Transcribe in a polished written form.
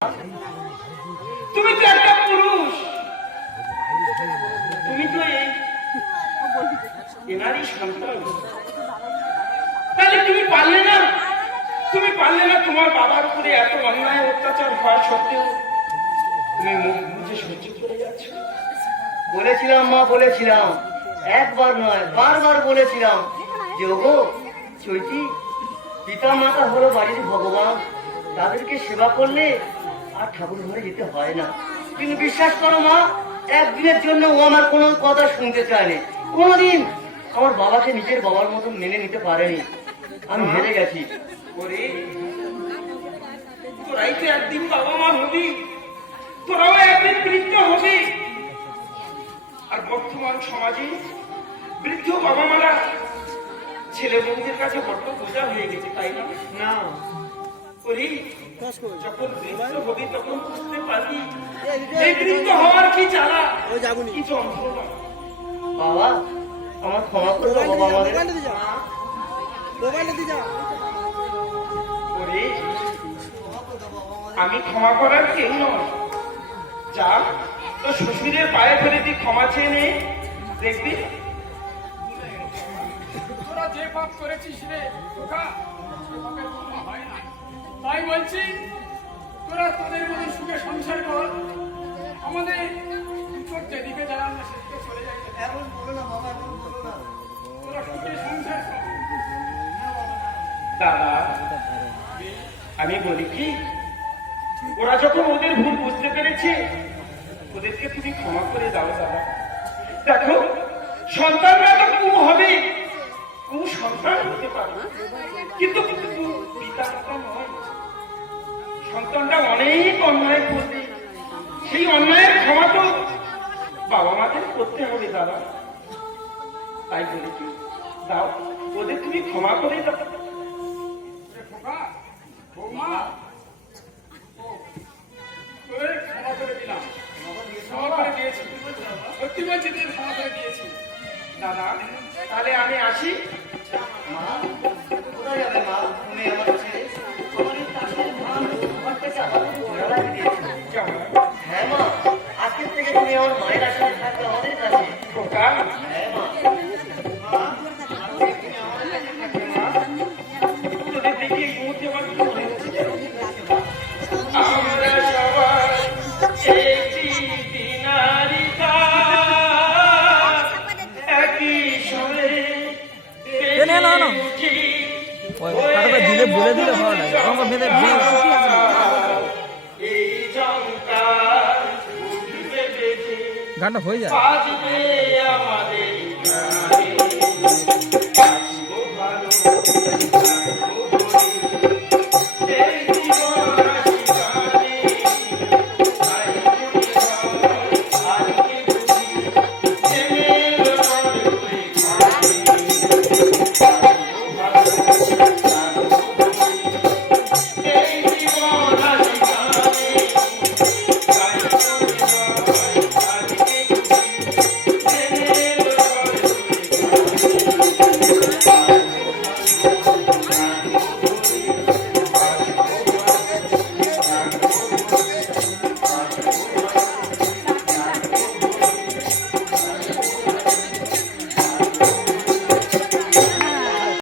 তুমি তো একটা পুরুষ, তুমি তো এনারই সন্তান। তাহলে তুমি পারলে না তোমার বাবার উপরে এত অন্যায় অত্যাচার হওয়া সত্ত্বেও তুমি মুখ বুঝে সহ্য করে যাচ্ছ। বলেছিলাম মা, বলেছিলাম, একবার নয় বারবার বলেছিলাম যে ওগো চৈতি, পিতা মাতা হলো বাড়ির ভগবান, তাদেরকে সেবা করলে আর ঠাকুর ঘরে যেতে হয় না। কিন্তু বিশ্বাস করো মা, একদিনের জন্য ও আমার কোনো কথা শুনতে চায়নি। কোনোদিন আমার বাবাকে নিজের বাবার মতন মেনে নিতে পারেনি। আমি হেরে গেছি। ওরে তোরাই তো একদিন বাবা মা হবি, তোরাও একদিন বৃদ্ধ হবি। আর বর্তমান সমাজে বৃদ্ধ বাবা মারা ছেলে বন্ধুদের কাছে বড্ড বোঝা হয়ে গেছে, তাই না? না ওরে যখন বৃদ্ধ হবি তখন বুঝতে পারবি এই বৃদ্ধ হওয়ার কি জ্বালা, কি যন্ত্রণা। বাবা, আমার ক্ষমা করে দাও বাবা। ওরে আমি ক্ষমা করার কেউ নয়। যা তো শ্বশুরের পায়ে ধরে তুই ক্ষমা চেয়ে নে, দেখবি তোরা যে পাপ করেছিস রে খোকা, সে পাপের ক্ষমা হয় না। তাই বলছি তোরা তোদের মধ্যে সুখে সংসার কর, আমাদের চোখ যেদিকে যারা আমরা সেদিকে চলে যাই। এমন বলো না বাবা, এমন বলো না। তোরা সুখে সংসার কর। দাদা আমি বলি কি, ওরা যখন ওদের ভুল বুঝতে পেরেছে ওদেরকে তুমি ক্ষমা করে দাও দাদা। দেখো সন্তানরা তো কু হবে, কু সন্তান হতে পারে, কিন্তু পিতা মাতা নয়। সন্তানটা অনেক অন্যায় করবে, সেই অন্যায়ের ক্ষমা তো বাবা মাদের করতে হবে দাদা। তাই বলেছি দাও, ওদের তুমি ক্ষমা করে দাও। খোকা বৌমা, তোদের ক্ষমা করে দিলাম, ক্ষমা করে দিয়েছি। সত্যি বলছি তোদের ক্ষমা করে দিয়েছি। দাদা তাহলে আমি আসি। মা কোথায় যাবে মা? তুমি আমার ছেলে আমার এই কাছের ধান ঘরটাকে আমাকে ঘোরা লাগিয়ে দিয়েছো। যাও। হ্যাঁ মা, আজকের থেকে তুমি আমার মায়ের আসলে থাকবে আমাদের কাছে। খোকা, হ্যাঁ মা। তোদের দেখি এই মুহূর্তে আমার কি মনে হচ্ছে জানো? আমরা সবাই একটি দিনারি দাস, একই সুরে বেজে উঠি, দিলে বলে দিলে হয় না, আমার মেয়েদের এই ঝংকার উঠবে বেজে, গানটা হয়ে যায়। বাজবে আমাদের গানে, বাঁচবো ভালো, বাঁচবো